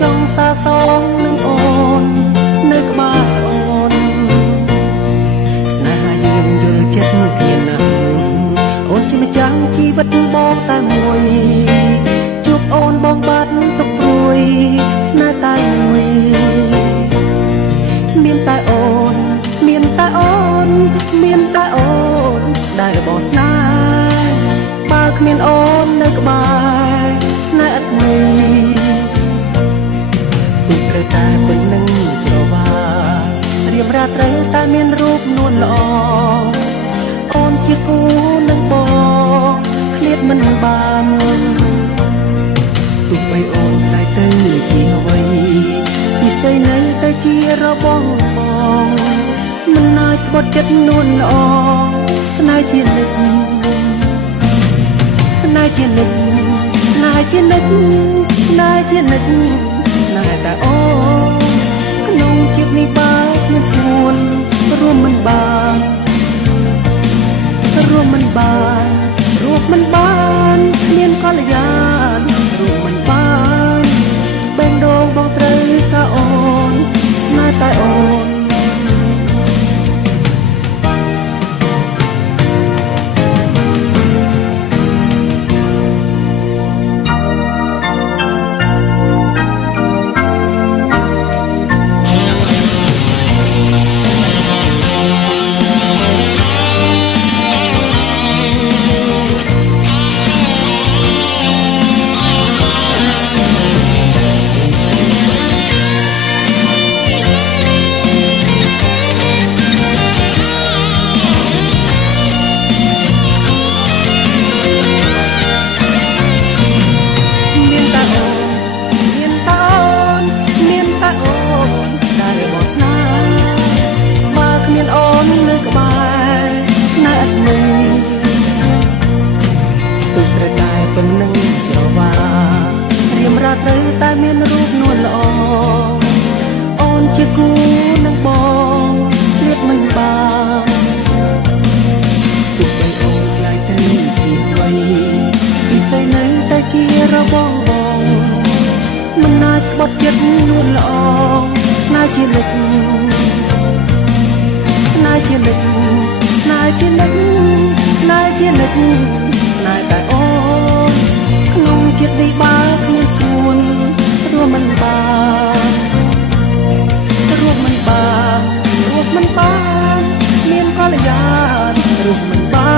ចង់សាសងនឹងអូននៅក្បែរអូនស្នេហាយើងយល់ចិត្តគ្នាណាស់អូនជាម្ចាស់ជីវិតបងតែមួយជួបអូនបងបាត់ទុកព្រួយស្នេហ៍តែមួយមានតែអូនមានតែអូនមានតែអូនដែលបងស្នេហ៍បើគ្មានអូននៅក្បែរស្នេហ៍ឥតន័យទុកត្រូវតែប៉ុណ្្នឹងច្រវារៀបរាត្រូវតែមានរូបនួនល្អអូនជាគូនឹងបងឃ្លាតមិនបានទោះបីអូនខ្លាយទៅជាអ្វីនិស្ស័យនៅតែជារបស់បងមិនអាចក្បត់ចិត្តនួនល្អស្នេហ៍ជានិច្ចស្នេហ៍ជានិច្ចស្នេហ៍ជានិច្ចស្នេហ៍ជានិច្ចស្នេហ៍តែអូនក្នុងជាតិនេះបើមិនស្រួលរួមមិនបានរួមមិនបានរួមមិនបានគ្មានកល្យានរួមមិនបានបែងដងបងត្រូវថាអូនស្នេហ៍តែអូនត្រូវតែមានរូបនួនល្អអូនជាគូនឹងបងឃ្លាតមិនបានទោះបីអូនខ្លាយទៅជាអ្វីនិស្ស័យនៅតែជារបស់បងមិនអាចក្បត់ចិត្តនួនល្អស្នេហ៍ជានិច្ចស្នេហ៍ជានិច្ចស្នេហ៍ជានិច្ចស្នេហ៍ជានិច្ចស្នេហ៍តែអូនក្នុងជាតិនេះបើគ្មានស្រួលរួមមិនបានរួមមិនបានរួមមិនបានមានកល្យានរួមមិនបាន